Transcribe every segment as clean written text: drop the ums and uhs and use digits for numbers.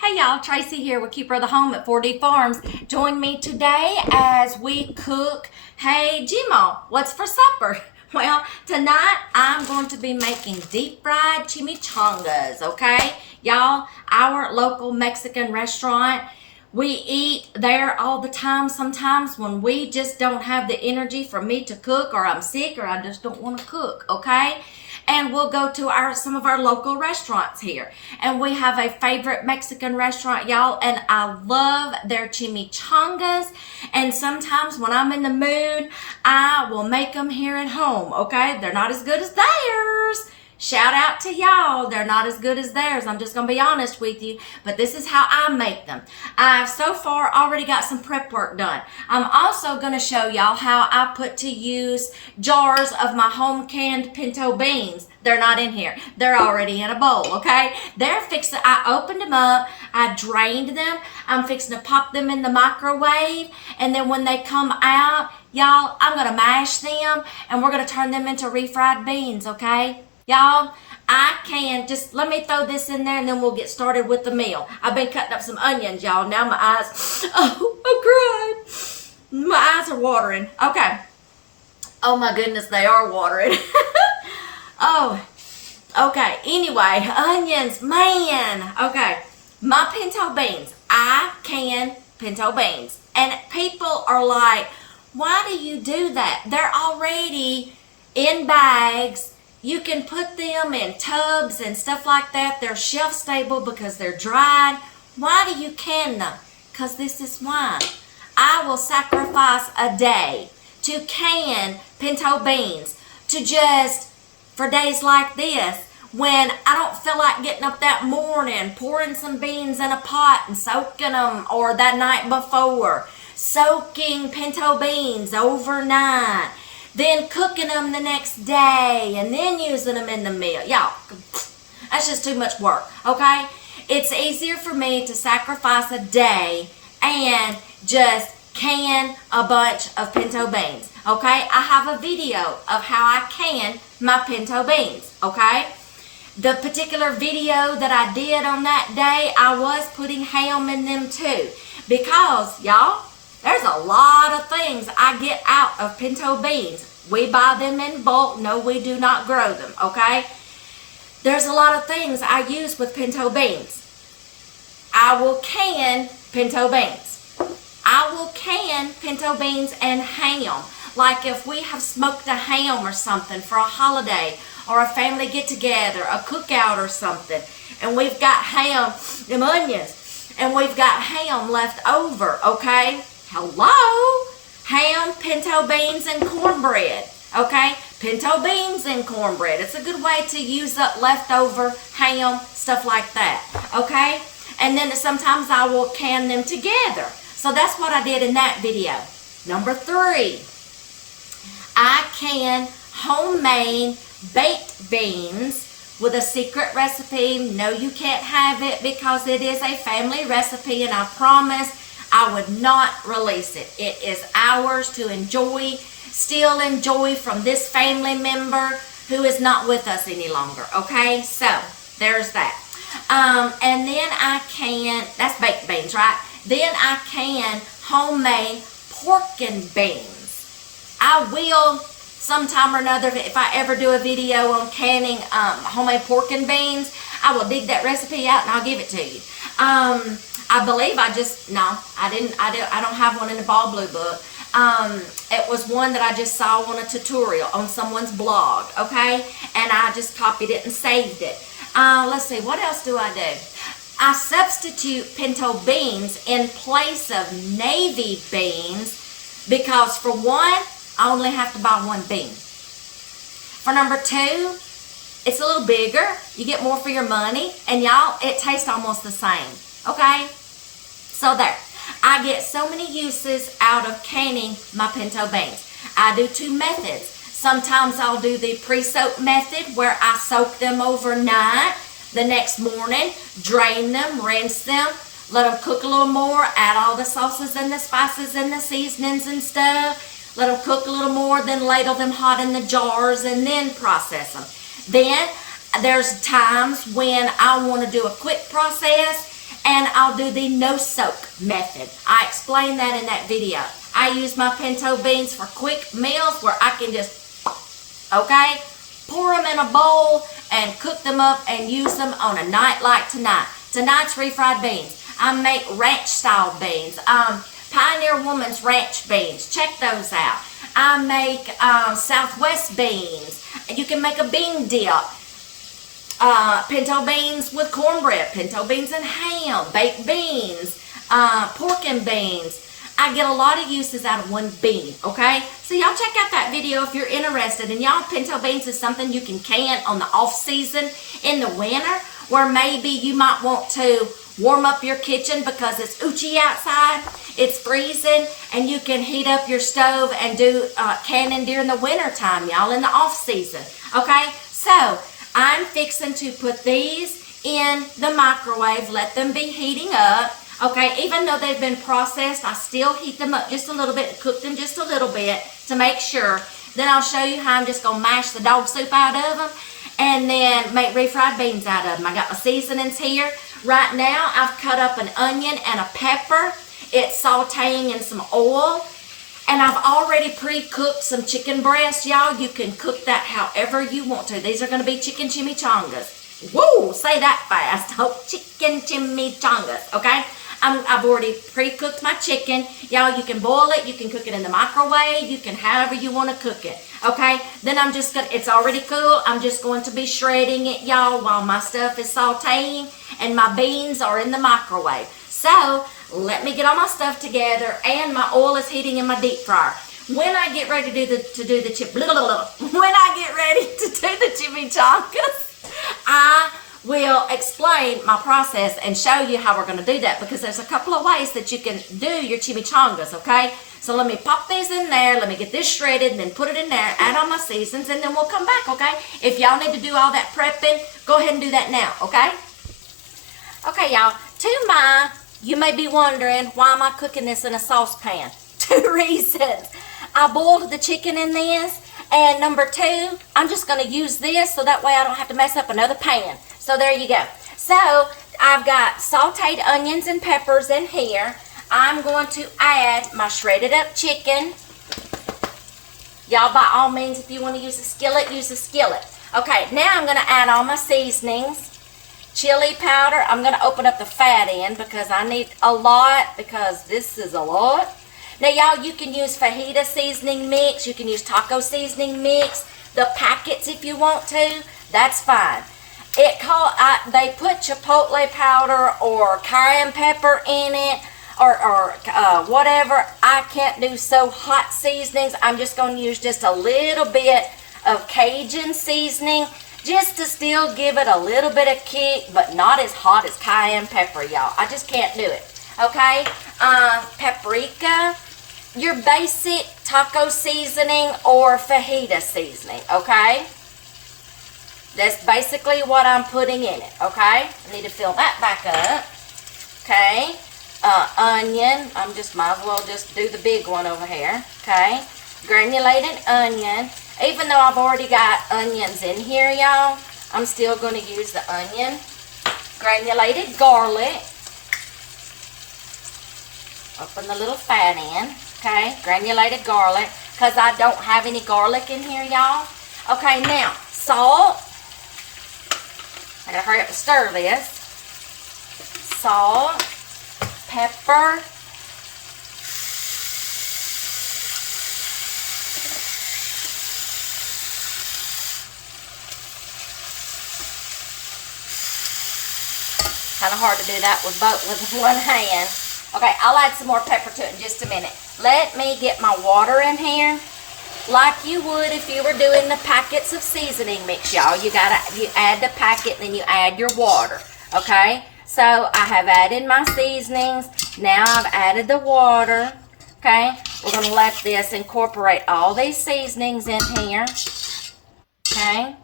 Hey y'all, Tracy here with Keeper of the Home at 4D Farms. Join me today as we cook. Hey Jimo, what's for supper? Well, tonight I'm going to be making deep fried chimichangas, okay? Y'all, our local Mexican restaurant, we eat there all the time. Sometimes when we just don't have the energy for me to cook, or I'm sick, or I just don't want to cook, okay? And we'll go to some of our local restaurants here. And we have a favorite Mexican restaurant, y'all, and I love their chimichangas. And sometimes when I'm in the mood, I will make them here at home, okay? They're not as good as theirs. Shout out to y'all. They're not as good as theirs. I'm just going to be honest with you. But this is how I make them. I've so far already got some prep work done. I'm also going to show y'all how I put to use jars of my home canned pinto beans. They're not in here. They're already in a bowl, okay? They're fixed. I opened them up. I drained them. I'm fixing to pop them in the microwave. And then when they come out, y'all, I'm going to mash them. And we're going to turn them into refried beans, okay? Y'all, just let me throw this in there and then we'll get started with the meal. I've been cutting up some onions, y'all. Now my eyes, I'm crying. My eyes are watering. Okay. Oh my goodness, they are watering. Oh, okay. Anyway, onions, man. Okay. My pinto beans. I can pinto beans. And people are like, why do you do that? They're already in bags. You can put them in tubs and stuff like that. They're shelf stable because they're dried. Why do you can them? Because this is why. I will sacrifice a day to can pinto beans for days like this when I don't feel like getting up that morning, pouring some beans in a pot and soaking them, or that night before, soaking pinto beans overnight. Then cooking them the next day, and then using them in the meal. Y'all, that's just too much work, okay? It's easier for me to sacrifice a day and just can a bunch of pinto beans, okay? I have a video of how I can my pinto beans, okay? The particular video that I did on that day, I was putting ham in them too. Because, y'all, there's a lot of things I get out of pinto beans. We buy them in bulk. No, we do not grow them, okay? There's a lot of things I use with pinto beans. I will can pinto beans. I will can pinto beans and ham. Like if we have smoked a ham or something for a holiday or a family get-together, a cookout or something, and we've got ham, them onions, and we've got ham left over, okay? Hello? Ham, pinto beans, and cornbread, okay? Pinto beans and cornbread. It's a good way to use up leftover ham, stuff like that, okay? And then sometimes I will can them together. So that's what I did in that video. Number 3, I can homemade baked beans with a secret recipe. No, you can't have it because it is a family recipe, and I promise I would not release it. It is ours to enjoy, still enjoy from this family member who is not with us any longer, okay? So, there's that. And then I can, that's baked beans, right? Then I can homemade pork and beans. I will sometime or another, if I ever do a video on canning homemade pork and beans, I will dig that recipe out and I'll give it to you. I believe I don't have one in the Ball Blue book. It was one that I just saw on a tutorial on someone's blog, okay? And I just copied it and saved it. Let's see, what else do I do? I substitute pinto beans in place of navy beans because for one, I only have to buy one bean. For number 2, it's a little bigger. You get more for your money. And y'all, it tastes almost the same. Okay? So there. I get so many uses out of canning my pinto beans. I do 2 methods. Sometimes I'll do the pre-soak method where I soak them overnight. The next morning, drain them, rinse them, let them cook a little more, add all the sauces and the spices and the seasonings and stuff. Let them cook a little more, then ladle them hot in the jars and then process them. Then there's times when I want to do a quick process and I'll do the no soak method. I explained that in that video. I use my pinto beans for quick meals where I can just, okay, pour them in a bowl and cook them up and use them on a night like tonight. Tonight's refried beans. I make ranch style beans. Pioneer Woman's ranch beans. Check those out. I make Southwest beans. You can make a bean dip. Pinto beans with cornbread, pinto beans and ham, baked beans, pork and beans. I get a lot of uses out of one bean, okay? So y'all check out that video if you're interested. And y'all, pinto beans is something you can on the off season in the winter, where maybe you might want to warm up your kitchen because it's oochie outside, it's freezing, and you can heat up your stove and do canning during the winter time, y'all, in the off season, okay? So I'm fixing to put these in the microwave, let them be heating up. Okay, even though they've been processed, I still heat them up just a little bit and cook them just a little bit to make sure. Then I'll show you how I'm just going to mash the dog soup out of them and then make refried beans out of them. I got my seasonings here. Right now, I've cut up an onion and a pepper. It's sauteing in some oil. And I've already pre-cooked some chicken breast, y'all. You can cook that however you want to. These are going to be chicken chimichangas. Woo! Say that fast. Oh, chicken chimichangas, okay? I've already pre-cooked my chicken. Y'all, you can boil it. You can cook it in the microwave. You can however you want to cook it, okay? Then I'm just going to, it's already cool. I'm just going to be shredding it, y'all, while my stuff is sauteing and my beans are in the microwave. So, let me get all my stuff together and my oil is heating in my deep fryer. When I get ready to do the chimichangas, I will explain my process and show you how we're going to do that, because there's a couple of ways that you can do your chimichangas, okay? So let me pop these in there, let me get this shredded, and then put it in there, add all my seasons, and then we'll come back, okay? If y'all need to do all that prepping, go ahead and do that now, okay? Okay, y'all, you may be wondering, why am I cooking this in a saucepan? 2 reasons. I boiled the chicken in this, and number 2, I'm just going to use this so that way I don't have to mess up another pan. So there you go. So I've got sauteed onions and peppers in here. I'm going to add my shredded up chicken. Y'all, by all means, if you want to use a skillet, use a skillet. Okay, now I'm going to add all my seasonings. Chili powder. I'm going to open up the fat end because I need a lot, because this is a lot. Now, y'all, you can use fajita seasoning mix. You can use taco seasoning mix. The packets if you want to. That's fine. They put chipotle powder or cayenne pepper in it or whatever. I can't do so hot seasonings. I'm just going to use just a little bit of Cajun seasoning just to still give it a little bit of kick, but not as hot as cayenne pepper, y'all. I just can't do it. Okay? Paprika, your basic taco seasoning or fajita seasoning, okay? That's basically what I'm putting in it, okay? I need to fill that back up, okay? Onion, might as well just do the big one over here, okay? Granulated onion. Even though I've already got onions in here, y'all, I'm still going to use the onion. Granulated garlic. Open the little fat end, okay? Granulated garlic, because I don't have any garlic in here, y'all. Okay, now, salt. I gotta hurry up and stir this. Salt, pepper, kind of hard to do that with one hand. Okay, I'll add some more pepper to it in just a minute. Let me get my water in here. Like you would if you were doing the packets of seasoning mix, y'all. You add the packet, then you add your water. Okay? So I have added my seasonings. Now I've added the water. Okay? We're going to let this incorporate all these seasonings in here. Okay?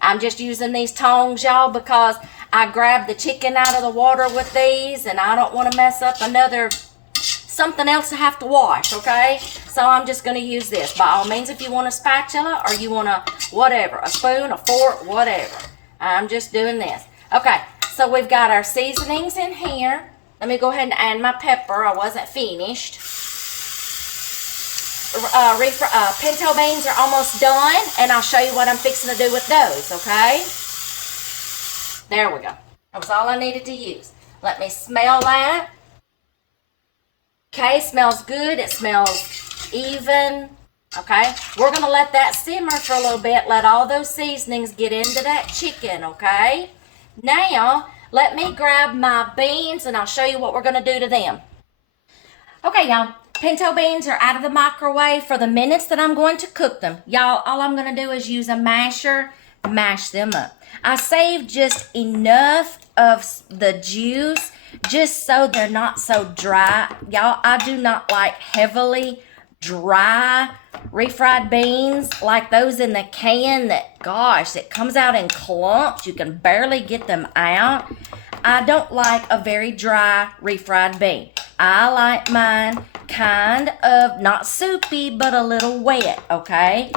I'm just using these tongs, y'all, because I grabbed the chicken out of the water with these, and I don't want to mess up something else to have to wash, okay? So I'm just going to use this. By all means, if you want a spatula or you want a spoon, a fork, whatever. I'm just doing this. Okay, So we've got our seasonings in here. Let me go ahead and add my pepper. I wasn't finished. Pinto beans are almost done, and I'll show you what I'm fixing to do with those, okay? There we go. That was all I needed to use. Let me smell that. Okay, smells good. It smells even. Okay, we're going to let that simmer for a little bit. Let all those seasonings get into that chicken, okay? Now, let me grab my beans, and I'll show you what we're going to do to them. Okay, y'all. Pinto beans are out of the microwave for the minutes that I'm going to cook them. Y'all, all I'm going to do is use a masher, mash them up. I saved just enough of the juice just so they're not so dry. Y'all, I do not like heavily dry refried beans like those in the can that, gosh, it comes out in clumps. You can barely get them out. I don't like a very dry refried bean. I like mine kind of not soupy, but a little wet, okay?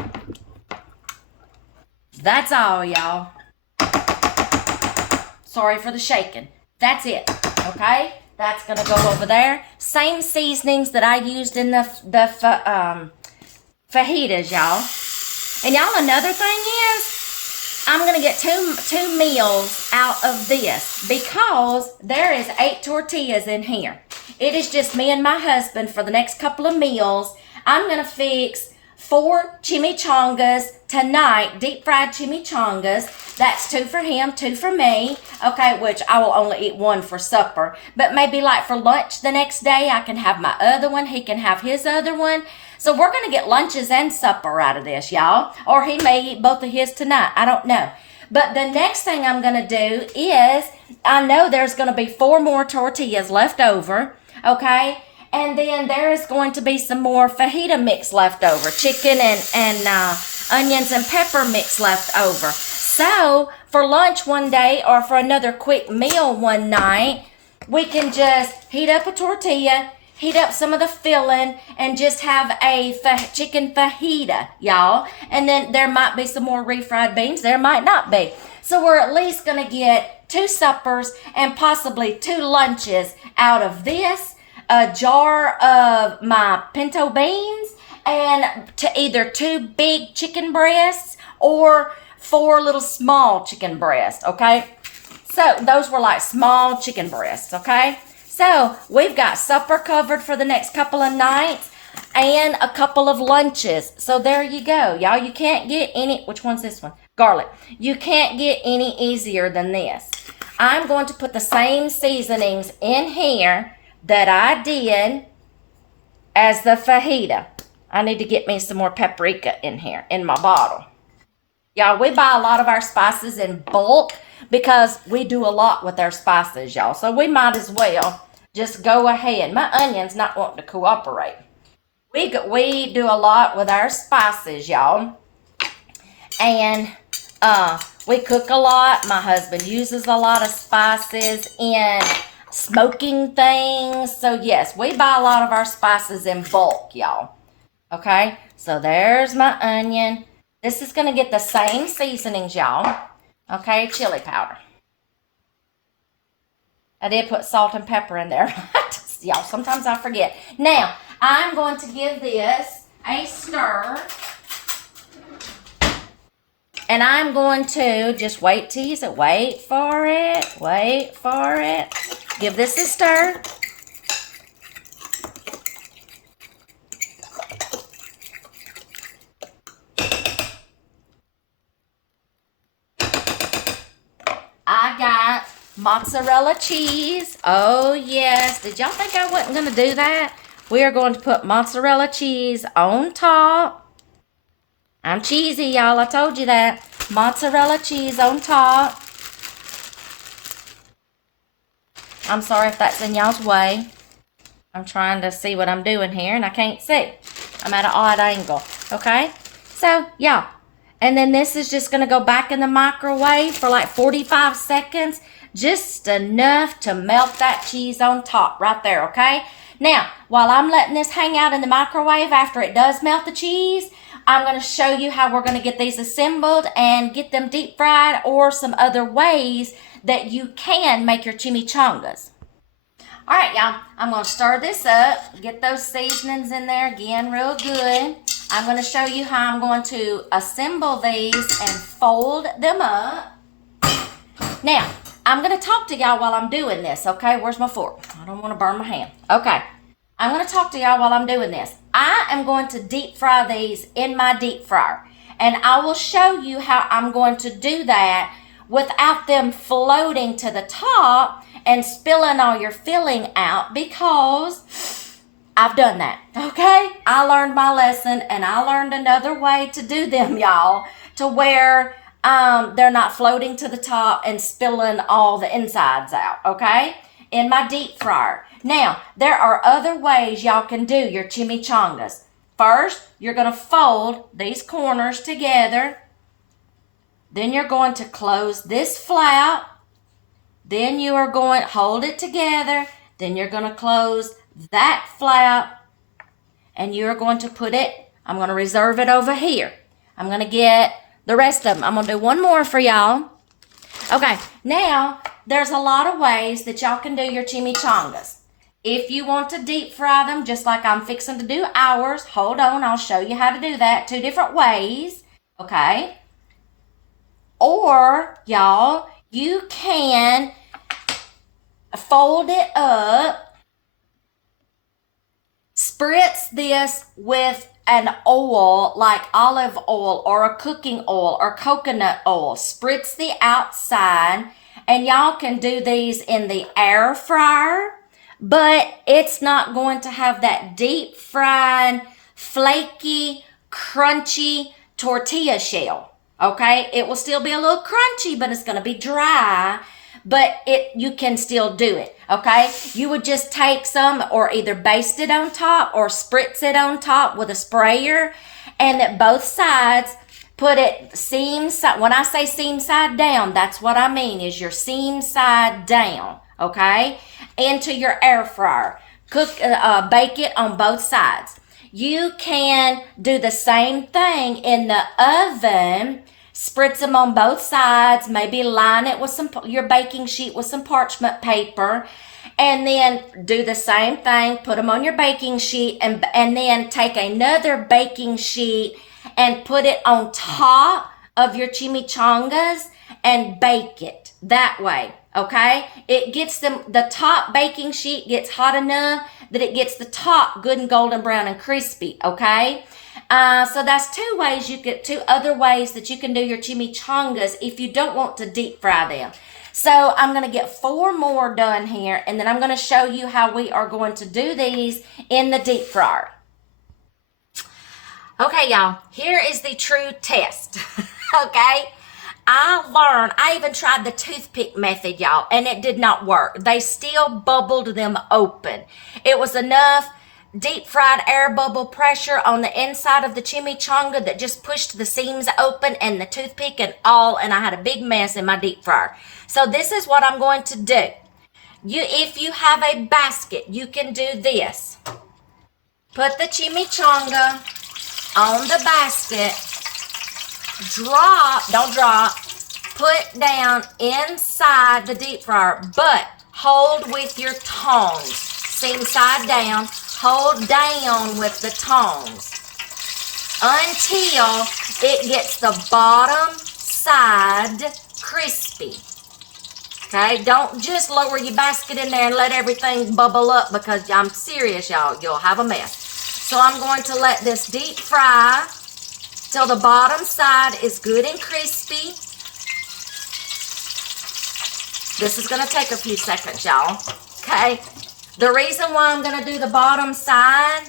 That's all, y'all. Sorry for the shaking. That's it, okay? That's going to go over there. Same seasonings that I used in the fajitas, y'all. And y'all, another thing is, I'm going to get two meals out of this because there is 8 tortillas in here. It is just me and my husband for the next couple of meals. I'm going to fix 4 chimichangas tonight, deep fried chimichangas. That's 2 for him, 2 for me. Okay, which I will only eat 1 for supper. But maybe like for lunch the next day, I can have my other one. He can have his other one. So we're going to get lunches and supper out of this, y'all. Or he may eat both of his tonight. I don't know. But the next thing I'm going to do is, I know there's going to be 4 more tortillas left over. Okay? And then there is going to be some more fajita mix left over. Chicken and onions and pepper mix left over. So, for lunch one day or for another quick meal one night, we can just heat up a tortilla, heat up some of the filling, and just have a chicken fajita, y'all. And then there might be some more refried beans. There might not be. So we're at least going to get 2 suppers and possibly 2 lunches out of this. A jar of my pinto beans and to either 2 big chicken breasts or 4 little small chicken breasts, okay? So those were like small chicken breasts, okay? So we've got supper covered for the next couple of nights and a couple of lunches. So there you go, y'all. You can't get any, which one's this one? Garlic. You can't get any easier than this. I'm going to put the same seasonings in here that I did as the fajita. I need to get me some more paprika in here, in my bottle. Y'all, we buy a lot of our spices in bulk because we do a lot with our spices, y'all. So we might as well just go ahead. My onion's not wanting to cooperate. We do a lot with our spices, y'all. And we cook a lot. My husband uses a lot of spices in smoking things. So yes, we buy a lot of our spices in bulk, y'all. Okay, so there's my onion. This is going to get the same seasonings, y'all. Okay, chili powder. I did put salt and pepper in there. Y'all, sometimes I forget. Now, I'm going to give this a stir. And I'm going to just wait for it. Wait for it. Give this a stir. I got mozzarella cheese. Oh, yes. Did y'all think I wasn't going to do that? We are going to put mozzarella cheese on top. I'm cheesy, y'all. I told you that. Mozzarella cheese on top. I'm sorry if that's in y'all's way. I'm trying to see what I'm doing here, and I can't see. I'm at an odd angle, okay? So, yeah. And then this is just going to go back in the microwave for like 45 seconds. Just enough to melt that cheese on top right there, okay? Now, while I'm letting this hang out in the microwave after it does melt the cheese, I'm going to show you how we're going to get these assembled and get them deep fried, or some other ways that you can make your chimichangas. All right, y'all, I'm going to stir this up, get those seasonings in there again real good. I'm going to show you how I'm going to assemble these and fold them up. Now, I'm going to talk to y'all while I'm doing this, okay? Where's my fork? I don't want to burn my hand. Okay, I'm going to talk to y'all while I'm doing this. I am going to deep fry these in my deep fryer, and I will show you how I'm going to do that without them floating to the top and spilling all your filling out, because I've done that, okay? I learned my lesson, and I learned another way to do them, y'all, to where they're not floating to the top and spilling all the insides out, okay? In my deep fryer. Now, there are other ways y'all can do your chimichangas. First, you're going to fold these corners together. Then you're going to close this flap. Then you are going to hold it together. Then you're going to close that flap. And you're going to put it, I'm going to reserve it over here. I'm going to get the rest of them. I'm going to do one more for y'all. Okay, now there's a lot of ways that y'all can do your chimichangas. If you want to deep fry them, just like I'm fixing to do ours, hold on, I'll show you how to do that. 2 different ways, okay? Or, y'all, you can fold it up, spritz this with an oil like olive oil or a cooking oil or coconut oil. Spritz the outside, and y'all can do these in the air fryer, but it's not going to have that deep fried, flaky, crunchy tortilla shell. Okay, it will still be a little crunchy, but it's going to be dry, but you can still do it. Okay, you would just take some, or either baste it on top or spritz it on top with a sprayer, and at both sides put it seam side. When I say seam side down, that's what I mean, is your seam side down, okay, into your air fryer. Bake it on both sides. You can do the same thing in the oven. Spritz them on both sides, maybe line it with your baking sheet with some parchment paper, and then do the same thing, put them on your baking sheet, and then take another baking sheet and put it on top of your chimichangas and bake it that way, okay? It gets the top baking sheet gets hot enough that it gets the top good and golden brown and crispy, okay? So that's 2 other ways that you can do your chimichangas if you don't want to deep fry them. So I'm going to get 4 more done here, and then I'm going to show you how we are going to do these in the deep fryer. Okay, y'all, here is the true test, okay? I even tried the toothpick method, y'all, and it did not work. They still bubbled them open. It was enough deep fried air bubble pressure on the inside of the chimichanga that just pushed the seams open, and the toothpick and I had a big mess in my deep fryer. So this is what I'm going to do. If you have a basket, you can do this. Put the chimichanga on the basket, don't drop, put down inside the deep fryer, but hold with your tongs, seam side down, hold down with the tongs until it gets the bottom side crispy. Okay, don't just lower your basket in there and let everything bubble up, because I'm serious, y'all, you'll have a mess. So I'm going to let this deep fry till the bottom side is good and crispy. This is going to take a few seconds, y'all. Okay. The reason why I'm going to do the bottom side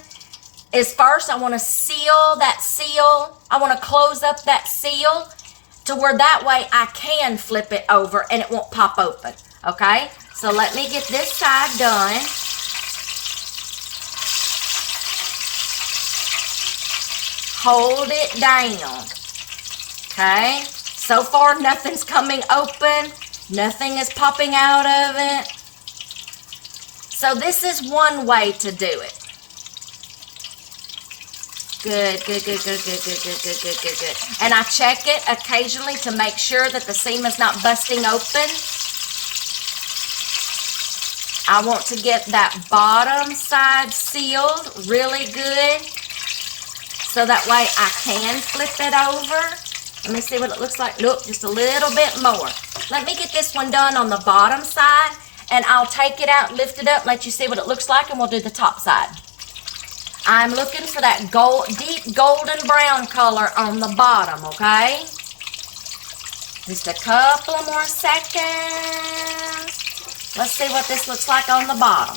is, first I want to seal that seal. I want to close up that seal to where that way I can flip it over and it won't pop open. Okay. So let me get this side done. Hold it down. Okay. So far, nothing's coming open. Nothing is popping out of it. So this is one way to do it. Good, good, good, good, good, good, good, good, good, good, good. And I check it occasionally to make sure that the seam is not busting open. I want to get that bottom side sealed really good, so that way I can flip it over. Let me see what it looks like. Look, just a little bit more. Let me get this one done on the bottom side, and I'll take it out, lift it up, let you see what it looks like, and we'll do the top side. I'm looking for that deep golden brown color on the bottom, okay? Just a couple more seconds. Let's see what this looks like on the bottom.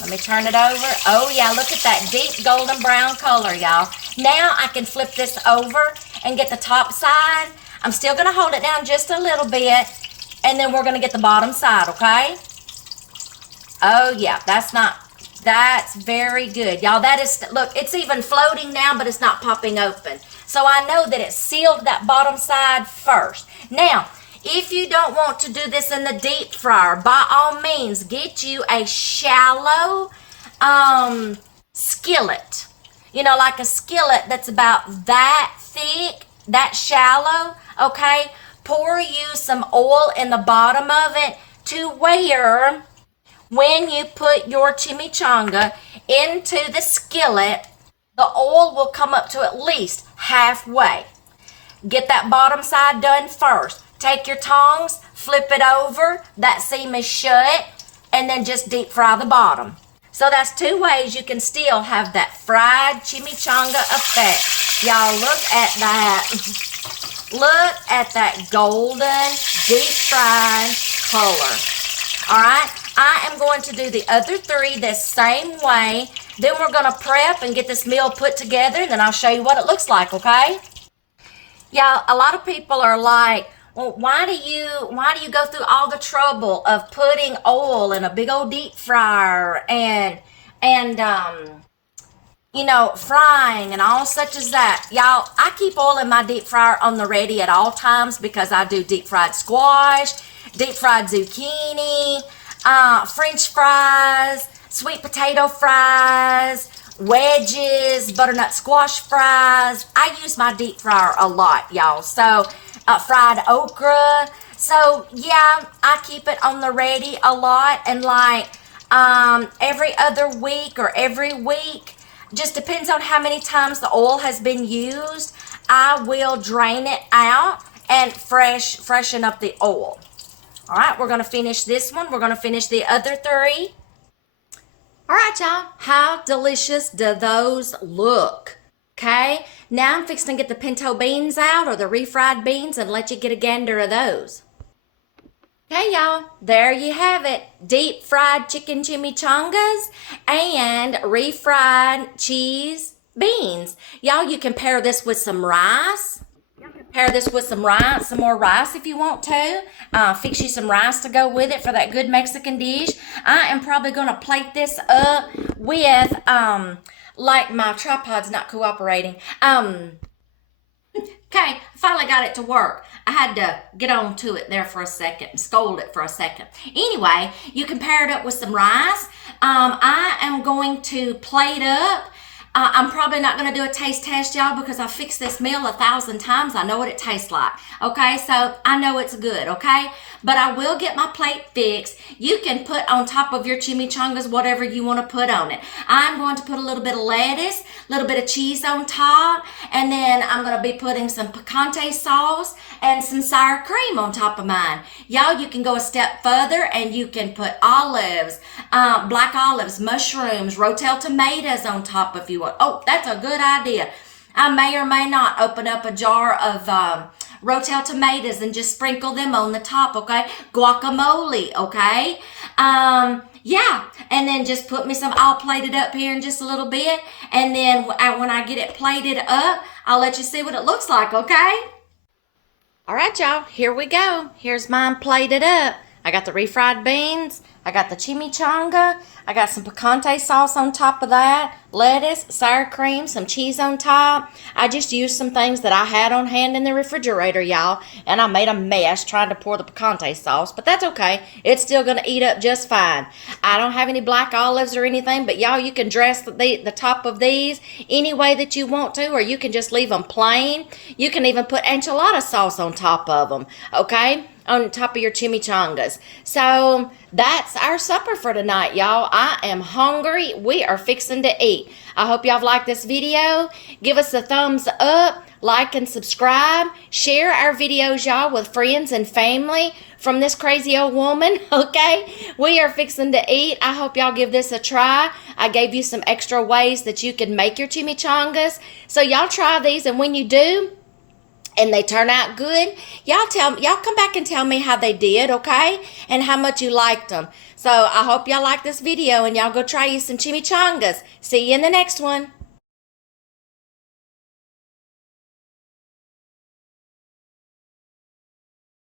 Let me turn it over. Oh yeah, look at that deep golden brown color, y'all. Now I can flip this over and get the top side. I'm still gonna hold it down just a little bit, and then we're gonna get the bottom side, okay? Oh yeah, that's very good. Y'all, that is, look, it's even floating now, but it's not popping open. So I know that it sealed that bottom side first. Now, if you don't want to do this in the deep fryer, by all means, get you a shallow skillet. You know, like a skillet that's about that thick, that shallow, okay? Pour you some oil in the bottom of it to where when you put your chimichanga into the skillet, the oil will come up to at least halfway. Get that bottom side done first. Take your tongs, flip it over, that seam is shut, and then just deep fry the bottom. So that's two ways you can still have that fried chimichanga effect. Y'all, look at that. Look at that golden, deep fried color. All right, I am going to do the other three the same way. Then we're going to prep and get this meal put together, and then I'll show you what it looks like, okay? Y'all, a lot of people are like, well, why do you go through all the trouble of putting oil in a big old deep fryer and you know, frying and all such as that? Y'all, I keep oil in my deep fryer on the ready at all times because I do deep fried squash, deep fried zucchini, French fries, sweet potato fries, wedges, butternut squash fries. I use my deep fryer a lot, y'all. So, fried okra. So, yeah, I keep it on the ready a lot, and like every other week or every week, just depends on how many times the oil has been used, I will drain it out and freshen up the oil. All right, we're going to finish this one. We're going to finish the other three. All right, y'all. How delicious do those look? Okay, now I'm fixing to get the pinto beans out, or the refried beans, and let you get a gander of those. Okay, y'all, there you have it. Deep fried chicken chimichangas and refried cheese beans. Y'all, you can pair this with some rice. Pair this with some rice, some more rice if you want to. Fix you some rice to go with it for that good Mexican dish. I am probably going to plate this up with, like my tripod's not cooperating. Okay, finally got it to work. I had to get on to it there for a second and scold it for a second. Anyway, you can pair it up with some rice. I am going to plate up. I'm probably not going to do a taste test, y'all, because I fixed this meal 1,000 times. I know what it tastes like, okay? So I know it's good, okay? But I will get my plate fixed. You can put on top of your chimichangas whatever you want to put on it. I'm going to put a little bit of lettuce, a little bit of cheese on top, and then I'm going to be putting some picante sauce and some sour cream on top of mine. Y'all, you can go a step further and you can put olives, black olives, mushrooms, rotel tomatoes on top if you want. Oh, that's a good idea. I may or may not open up a jar of rotel tomatoes and just sprinkle them on the top, okay? Guacamole, okay? Yeah, and then just put me some, I'll plate it up here in just a little bit, and then when I get it plated up, I'll let you see what it looks like, okay? All right, y'all, here we go. Here's mine plated up. I got the refried beans. I got the chimichanga. I got some picante sauce on top of that. Lettuce, sour cream, some cheese on top. I just used some things that I had on hand in the refrigerator, y'all. And I made a mess trying to pour the picante sauce. But that's okay. It's still going to eat up just fine. I don't have any black olives or anything. But y'all, you can dress the top of these any way that you want to. Or you can just leave them plain. You can even put enchilada sauce on top of them. Okay? On top of your chimichangas. So that's our supper for tonight, y'all. I am hungry. We are fixing to eat. I hope y'all liked this video. Give us a thumbs up, like and subscribe. Share our videos, y'all, with friends and family from this crazy old woman, okay? We are fixing to eat. I hope y'all give this a try. I gave you some extra ways that you can make your chimichangas. So y'all try these, and when you do, and they turn out good, y'all come back and tell me how they did, okay? And how much you liked them. So I hope y'all like this video, and y'all go try you some chimichangas. See you in the next one.